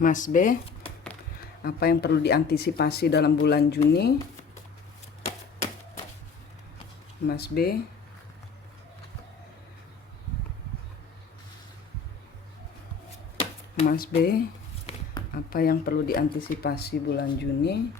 Mas B, apa yang perlu diantisipasi dalam bulan Juni? Mas B, Mas B, apa yang perlu diantisipasi bulan Juni?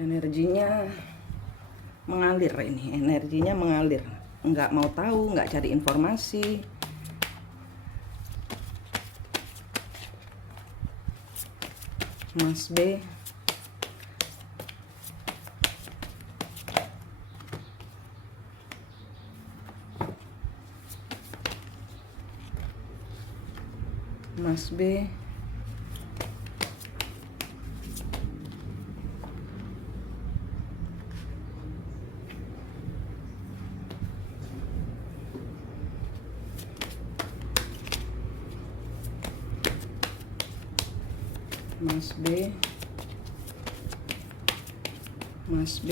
Energinya mengalir ini, energinya mengalir. Nggak mau tahu, nggak cari informasi. Mas B, Mas B, Mas B, Mas B,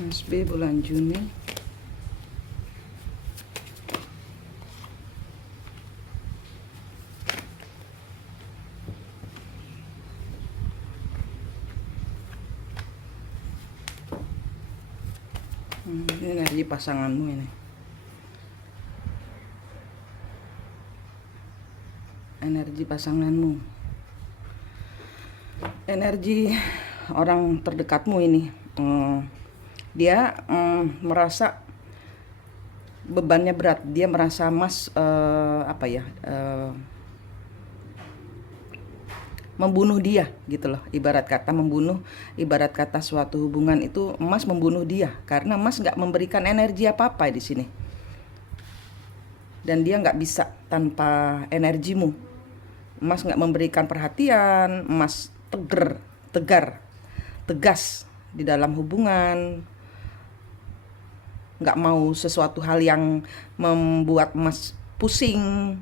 Mas B bulan Juni. Ini energi pasanganmu ini. Energi pasanganmu. Energi orang terdekatmu ini. Dia merasa bebannya berat. Dia merasa Mas membunuh dia gitu loh, ibarat kata suatu hubungan itu Mas membunuh dia karena Mas nggak memberikan energi apa-apa di sini, dan dia nggak bisa tanpa energimu. Mas nggak memberikan perhatian, Mas tegas di dalam hubungan, nggak mau sesuatu hal yang membuat Mas pusing.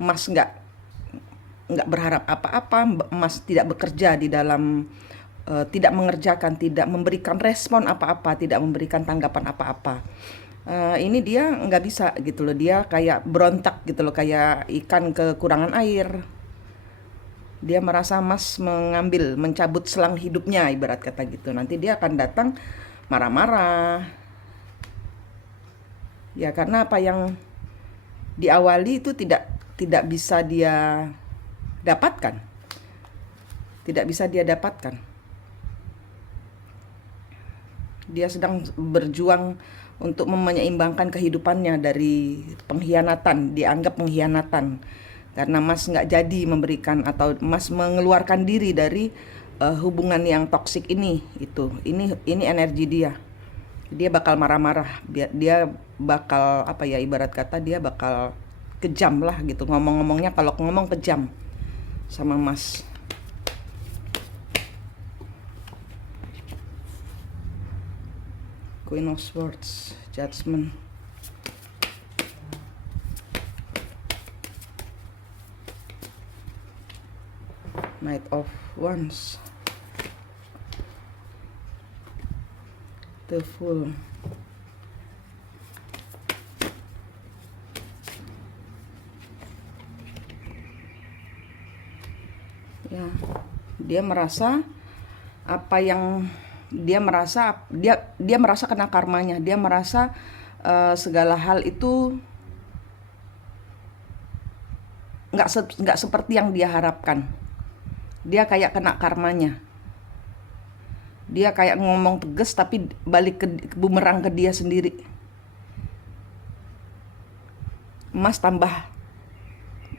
Mas nggak berharap apa-apa. Mas tidak bekerja di dalam tidak mengerjakan, tidak memberikan respon apa-apa, tidak memberikan tanggapan apa-apa. Ini dia nggak bisa gitu loh. Dia kayak berontak gitu loh, kayak ikan kekurangan air. Dia merasa Mas mencabut selang hidupnya, ibarat kata gitu. Nanti dia akan datang marah-marah. Ya karena apa yang diawali itu tidak bisa dia dapatkan. Tidak bisa dia dapatkan. Dia sedang berjuang untuk menyeimbangkan kehidupannya dari pengkhianatan, dianggap pengkhianatan. Karena Mas nggak jadi memberikan, atau Mas mengeluarkan diri dari hubungan yang toksik ini. Ini energi dia. Dia bakal marah-marah. Dia bakal ibarat kata dia bakal kejam lah gitu. Ngomong-ngomongnya, kalau ngomong kejam sama Mas. Queen of Swords, Judgment. Knight of Wands, the Fool, ya dia merasa dia merasa kena karmanya. Dia merasa segala hal itu nggak seperti yang dia harapkan. Dia kayak kena karmanya. Dia kayak ngomong tegas tapi balik ke bumerang ke dia sendiri. Mas tambah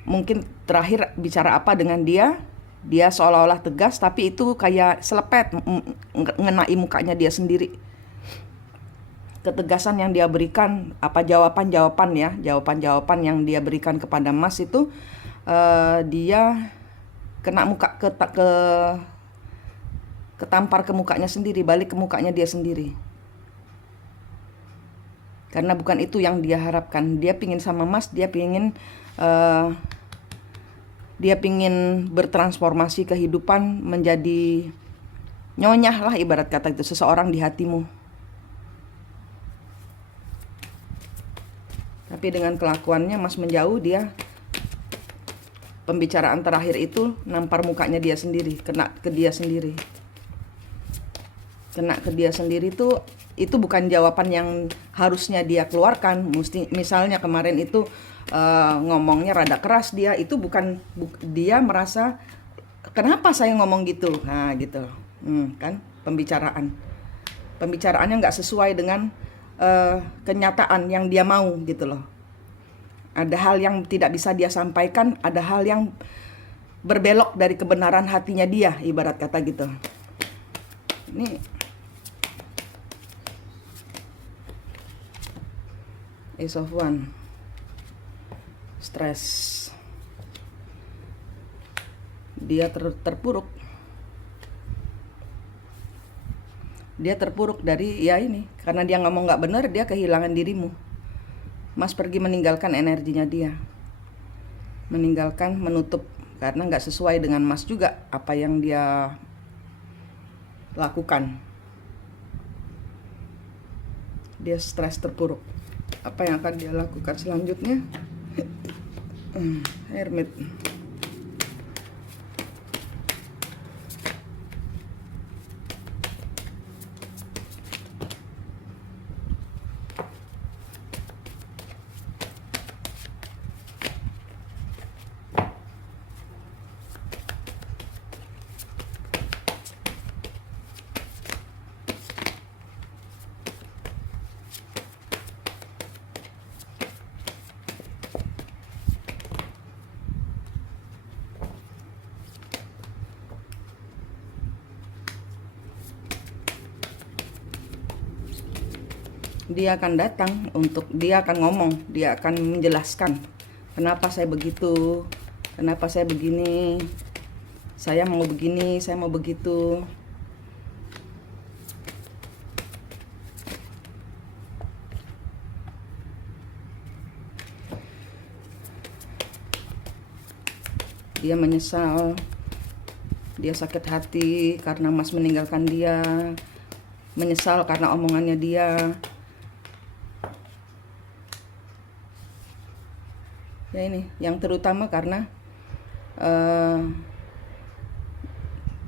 mungkin terakhir bicara apa dengan dia seolah-olah tegas, tapi itu kayak selepet ngenai mukanya dia sendiri. ketegasan yang dia berikan, apa jawaban-jawaban ya, jawaban-jawaban yang dia berikan kepada Mas itu, dia kena muka ketampar ke mukanya sendiri, balik ke mukanya dia sendiri. Karena bukan itu yang dia harapkan. Dia pingin sama Mas, eh, dia pingin bertransformasi kehidupan menjadi nyonyah lah, ibarat kata itu, seseorang di hatimu. Tapi dengan kelakuannya Mas menjauh, dia pembicaraan terakhir itu nampar mukanya dia sendiri, kena ke dia sendiri. Kena ke dia sendiri itu bukan jawaban yang harusnya dia keluarkan. Misalnya kemarin itu ngomongnya rada keras, dia itu dia merasa kenapa saya ngomong gitu, nah gitu. Kan pembicaraannya nggak sesuai dengan kenyataan yang dia mau gitu loh. Ada hal yang tidak bisa dia sampaikan, ada hal yang berbelok dari kebenaran hatinya dia, ibarat kata gitu. Ini Ace of One, stres, dia terpuruk. Dia terpuruk dari ya ini, karena dia ngomong nggak benar, dia kehilangan dirimu. Mas pergi meninggalkan energinya dia, meninggalkan, menutup, karena nggak sesuai dengan Mas juga apa yang dia lakukan. Dia stres, terpuruk. Apa yang akan dia lakukan selanjutnya? Hermit. Dia akan datang dia akan ngomong, dia akan menjelaskan kenapa saya begitu, kenapa saya begini, saya mau begini, saya mau begitu. Dia menyesal, dia sakit hati karena Mas meninggalkan dia, menyesal karena omongannya dia. Ya ini, yang terutama karena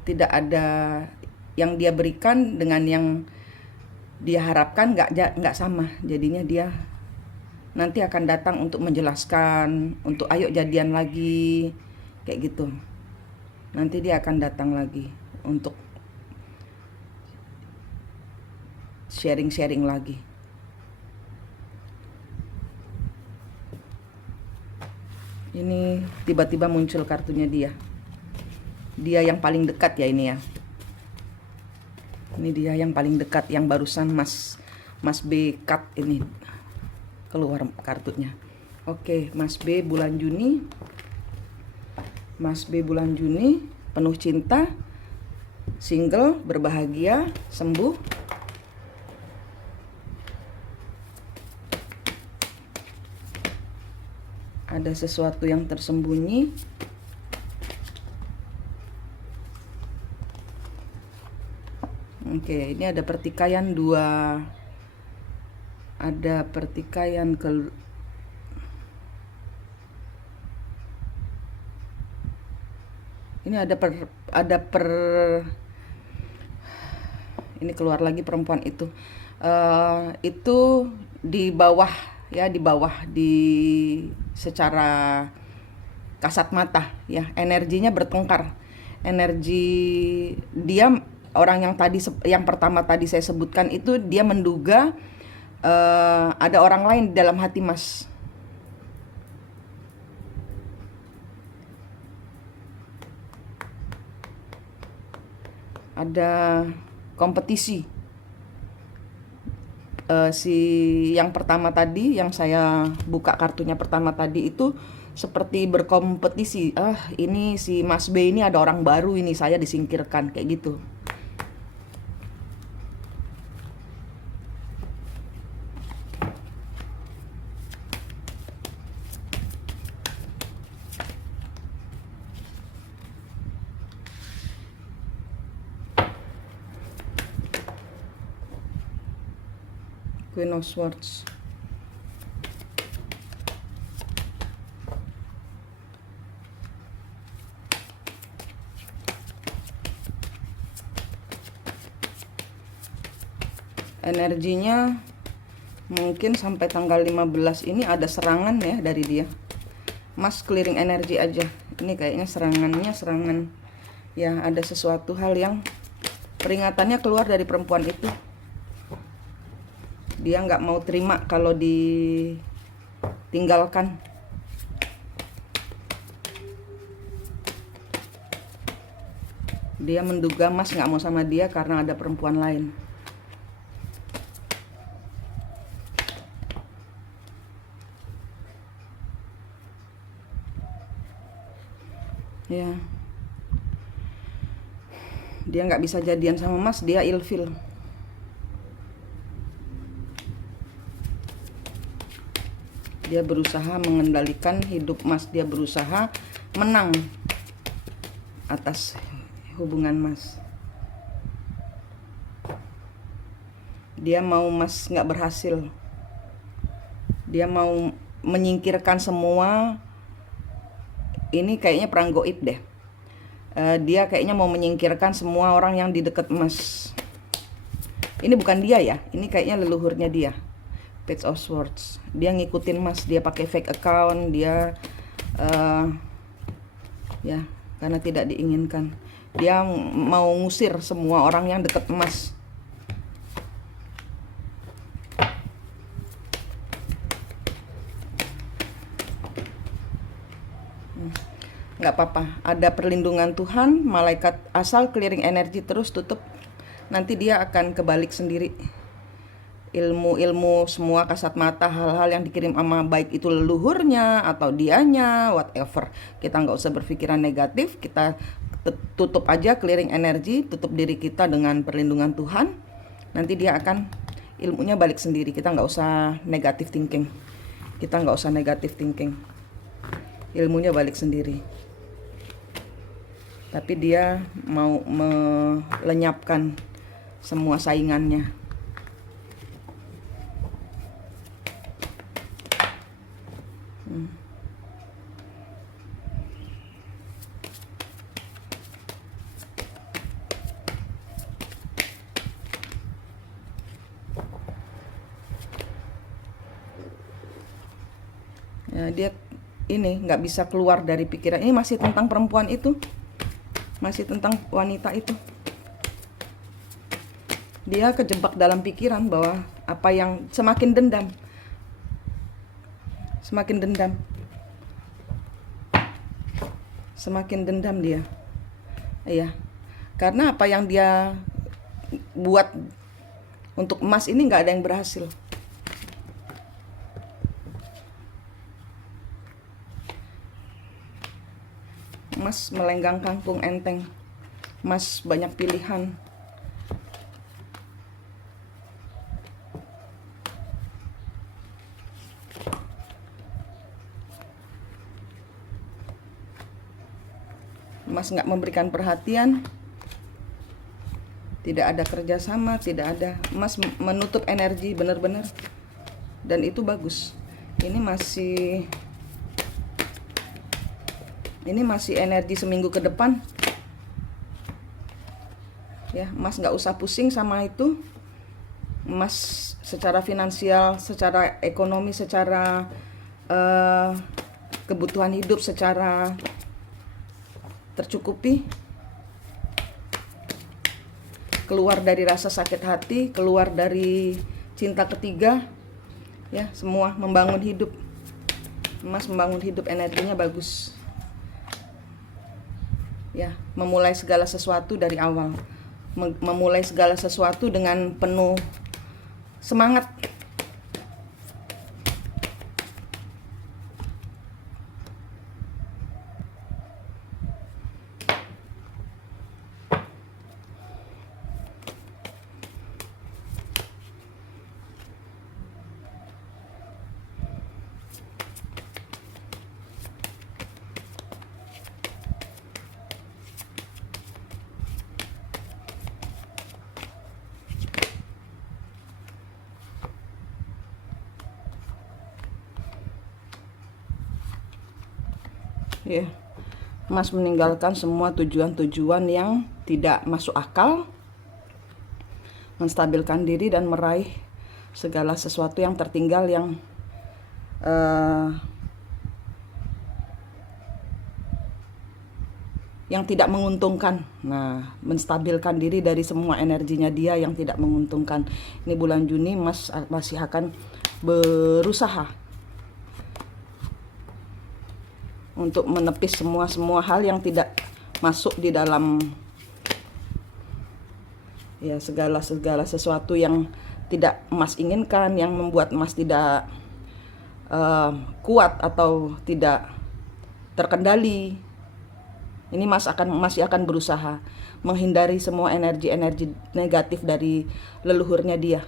tidak ada yang dia berikan dengan yang dia harapkan, nggak sama. Jadinya dia nanti akan datang untuk menjelaskan, untuk ayo jadian lagi, kayak gitu. Nanti dia akan datang lagi untuk sharing-sharing lagi. Ini tiba-tiba muncul kartunya dia. Dia yang paling dekat ya ini ya. Ini dia yang paling dekat, yang barusan Mas B cut ini keluar kartunya. Oke, Mas B bulan Juni. Mas B bulan Juni, penuh cinta, single, berbahagia, sembuh. Ada sesuatu yang tersembunyi. Oke, ini ada pertikaian dua. Ada pertikaian ini ini keluar lagi perempuan itu. Itu di bawah ya, secara kasat mata ya, energinya bertengkar. Energi dia, orang yang pertama tadi saya sebutkan itu, dia menduga ada orang lain di dalam hati Mas. Ada kompetisi. Si yang pertama tadi, yang saya buka kartunya pertama tadi itu seperti berkompetisi. Ini si Mas B ini ada orang baru, ini saya disingkirkan kayak gitu. Queen of Swords. Energinya mungkin sampai tanggal 15 ini ada serangan ya dari dia. Mas clearing energi aja. Ini kayaknya serangan ya, ada sesuatu hal yang peringatannya keluar dari perempuan itu. Dia nggak mau terima kalau ditinggalkan. Dia menduga Mas nggak mau sama dia karena ada perempuan lain. Ya, dia nggak bisa jadian sama Mas, dia ilfil. Dia berusaha mengendalikan hidup Mas, dia berusaha menang atas hubungan Mas. Dia mau Mas nggak berhasil. Dia mau menyingkirkan semua. Ini kayaknya perang goib deh. Dia kayaknya mau menyingkirkan semua orang yang di dekat Mas. Ini bukan dia ya, ini kayaknya leluhurnya dia. Page of Swords. Dia ngikutin Mas, dia pakai fake account, dia ya, karena tidak diinginkan. Dia mau ngusir semua orang yang dekat Mas. Nggak apa-apa, ada perlindungan Tuhan, malaikat asal clearing energi terus, tutup. Nanti dia akan kebalik sendiri. Ilmu-ilmu semua kasat mata, hal-hal yang dikirim sama baik itu leluhurnya atau dianya, whatever. Kita nggak usah berpikiran negatif, kita tutup aja clearing energi, tutup diri kita dengan perlindungan Tuhan. Nanti dia akan ilmunya balik sendiri. Kita nggak usah negative thinking. Ilmunya balik sendiri. Tapi dia mau melenyapkan semua saingannya. Ya, dia ini nggak bisa keluar dari pikiran. Ini masih tentang perempuan itu, masih tentang wanita itu. Dia kejebak dalam pikiran bahwa apa yang semakin dendam dia. Iya, karena apa yang dia buat untuk emas ini nggak ada yang berhasil. Mas melenggang kangkung enteng. Mas banyak pilihan. Mas nggak memberikan perhatian. Tidak ada kerjasama, tidak ada. Mas menutup energi benar-benar. Dan itu bagus. Ini masih energi seminggu ke depan. Ya, Mas nggak usah pusing sama itu. Mas secara finansial, secara ekonomi, secara kebutuhan hidup, secara tercukupi. Keluar dari rasa sakit hati, keluar dari cinta ketiga. Ya, semua membangun hidup. Mas membangun hidup, energinya bagus. Ya, memulai segala sesuatu dari awal. Memulai segala sesuatu dengan penuh semangat. Ya, Mas meninggalkan semua tujuan-tujuan yang tidak masuk akal, menstabilkan diri dan meraih segala sesuatu yang tertinggal yang tidak menguntungkan. Nah, menstabilkan diri dari semua energinya dia yang tidak menguntungkan. Ini bulan Juni Mas masih akan berusaha untuk menepis semua hal yang tidak masuk di dalam ya segala sesuatu yang tidak Mas inginkan, yang membuat Mas tidak kuat atau tidak terkendali. Ini Mas masih akan berusaha menghindari semua energi-energi negatif dari leluhurnya dia.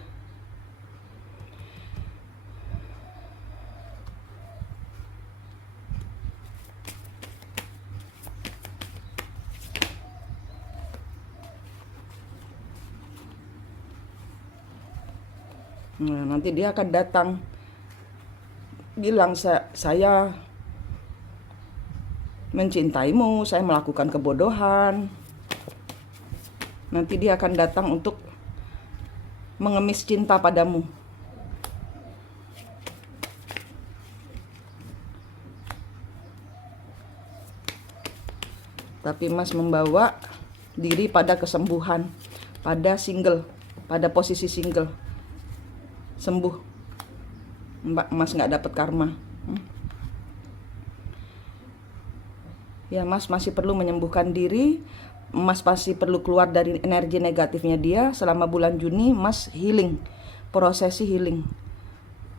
Nah, nanti dia akan datang bilang, saya mencintaimu, saya melakukan kebodohan. Nanti dia akan datang untuk mengemis cinta padamu. Tapi Mas membawa diri pada kesembuhan, pada posisi single. Sembuh. Mas nggak dapat karma. Ya, Mas masih perlu menyembuhkan diri. Mas masih perlu keluar dari energi negatifnya dia. Selama bulan Juni Mas healing, prosesi healing.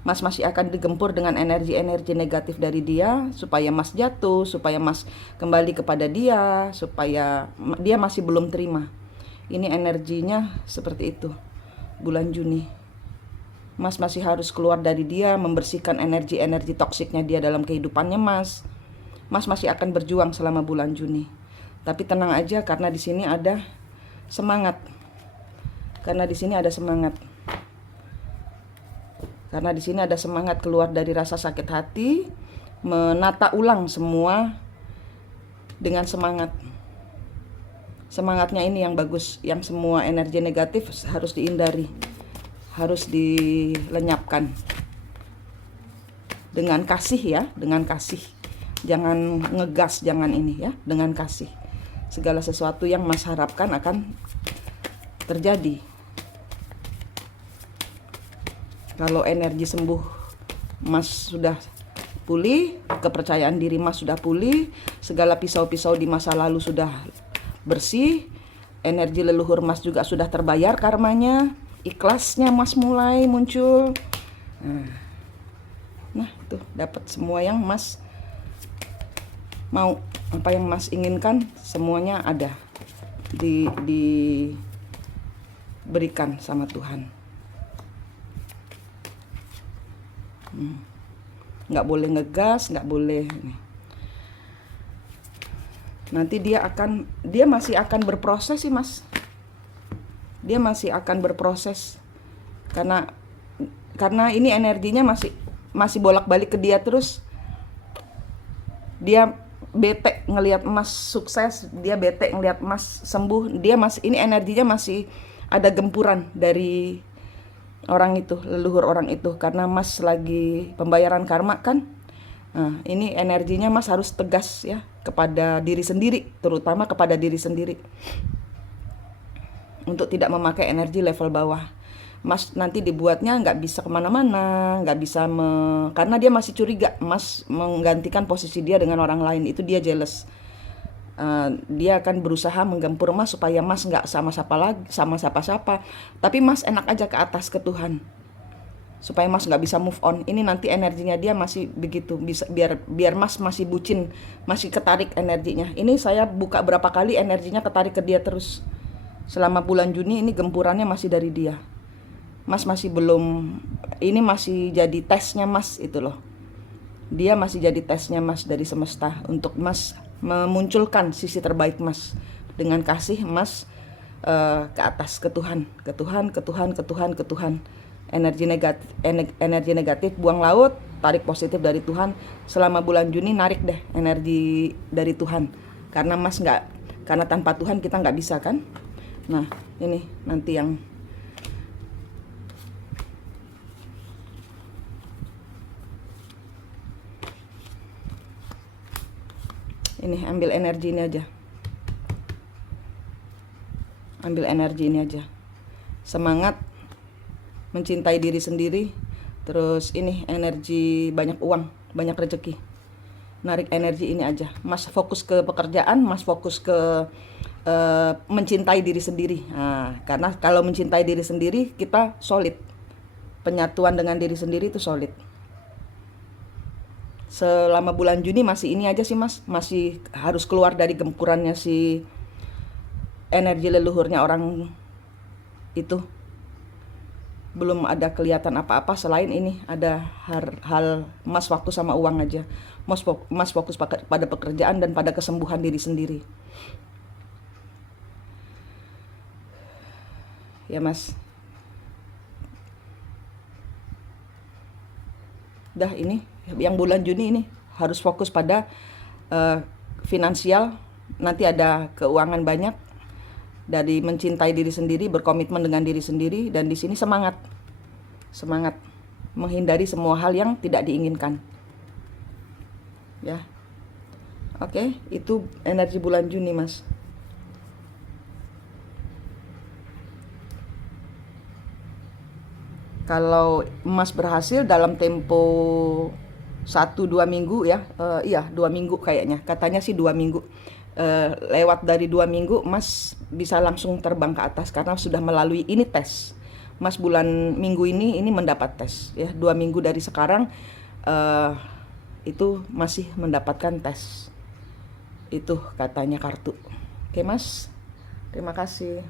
Mas masih akan digempur dengan energi-energi negatif dari dia, supaya Mas jatuh, supaya Mas kembali kepada dia, supaya dia masih belum terima. Ini energinya seperti itu bulan Juni. Mas masih harus keluar dari dia, membersihkan energi-energi toksiknya dia dalam kehidupannya Mas. Mas masih akan berjuang selama bulan Juni. Tapi tenang aja, karena di sini ada semangat. Karena di sini ada semangat. Karena di sini ada semangat keluar dari rasa sakit hati, menata ulang semua dengan semangat. Semangatnya ini yang bagus, yang semua energi negatif harus dihindari. Harus dilenyapkan dengan kasih ya, dengan kasih. Jangan ngegas, jangan ini ya, dengan kasih. Segala sesuatu yang Mas harapkan akan terjadi. Kalau energi sembuh Mas sudah pulih, kepercayaan diri Mas sudah pulih, segala pisau-pisau di masa lalu sudah bersih, energi leluhur Mas juga sudah terbayar karmanya. Ikhlasnya Mas mulai muncul. Nah, tuh dapat semua yang Mas mau, apa yang Mas inginkan semuanya ada diberikan sama Tuhan. Nggak boleh ngegas, nggak boleh. Nanti dia masih akan berproses sih Mas. Dia masih akan berproses karena ini energinya masih bolak-balik ke dia terus. Dia bete ngelihat Mas sukses, dia bete ngelihat Mas sembuh. Dia ini energinya masih ada gempuran dari orang itu, leluhur orang itu, karena Mas lagi pembayaran karma kan. Nah, ini energinya Mas harus tegas ya kepada diri sendiri, terutama kepada diri sendiri. Untuk tidak memakai energi level bawah. Mas nanti dibuatnya nggak bisa kemana-mana, nggak bisa karena dia masih curiga Mas menggantikan posisi dia dengan orang lain. Itu dia jealous. Dia akan berusaha menggempur Mas supaya Mas nggak sama siapa-siapa. Tapi Mas enak aja ke atas, ke Tuhan. supaya Mas nggak bisa move on. Ini nanti energinya dia masih begitu, bisa biar Mas masih bucin, masih ketarik energinya. Ini saya buka berapa kali energinya ketarik ke dia terus. Selama bulan Juni ini gempurannya masih dari dia. Mas masih belum, ini masih jadi tesnya Mas itu loh. Dia masih jadi tesnya Mas dari semesta untuk Mas memunculkan sisi terbaik Mas dengan kasih Mas ke atas, ke Tuhan, ke Tuhan, ke Tuhan, ke Tuhan, ke Tuhan. Energi negatif buang laut, tarik positif dari Tuhan. Selama bulan Juni narik deh energi dari Tuhan, karena Mas nggak, karena tanpa Tuhan kita nggak bisa kan. Nah ini nanti yang ini, ambil energi ini aja, ambil energi ini aja. Semangat mencintai diri sendiri. Terus ini energi banyak uang, banyak rezeki. Narik energi ini aja. Mas fokus ke pekerjaan, Mas fokus ke mencintai diri sendiri. Nah, karena kalau mencintai diri sendiri kita solid. Penyatuan dengan diri sendiri itu solid. Selama bulan Juni masih ini aja sih Mas, masih harus keluar dari gempurannya si energi leluhurnya orang itu. Belum ada kelihatan apa-apa selain ini, ada hal Mas waktu sama uang aja. Mas fokus pada pekerjaan dan pada kesembuhan diri sendiri. Ya Mas. Dah ini, yang bulan Juni ini harus fokus pada finansial, nanti ada keuangan banyak. Dari mencintai diri sendiri, berkomitmen dengan diri sendiri, dan di sini semangat menghindari semua hal yang tidak diinginkan. Ya, oke, itu energi bulan Juni Mas. Kalau Mas berhasil dalam tempo 1-2 minggu ya, iya 2 minggu kayaknya, katanya sih 2 minggu. Lewat dari 2 minggu Mas bisa langsung terbang ke atas karena sudah melalui ini tes. Mas bulan minggu ini mendapat tes ya, 2 minggu dari sekarang itu masih mendapatkan tes. Itu katanya kartu. Oke Mas, terima kasih.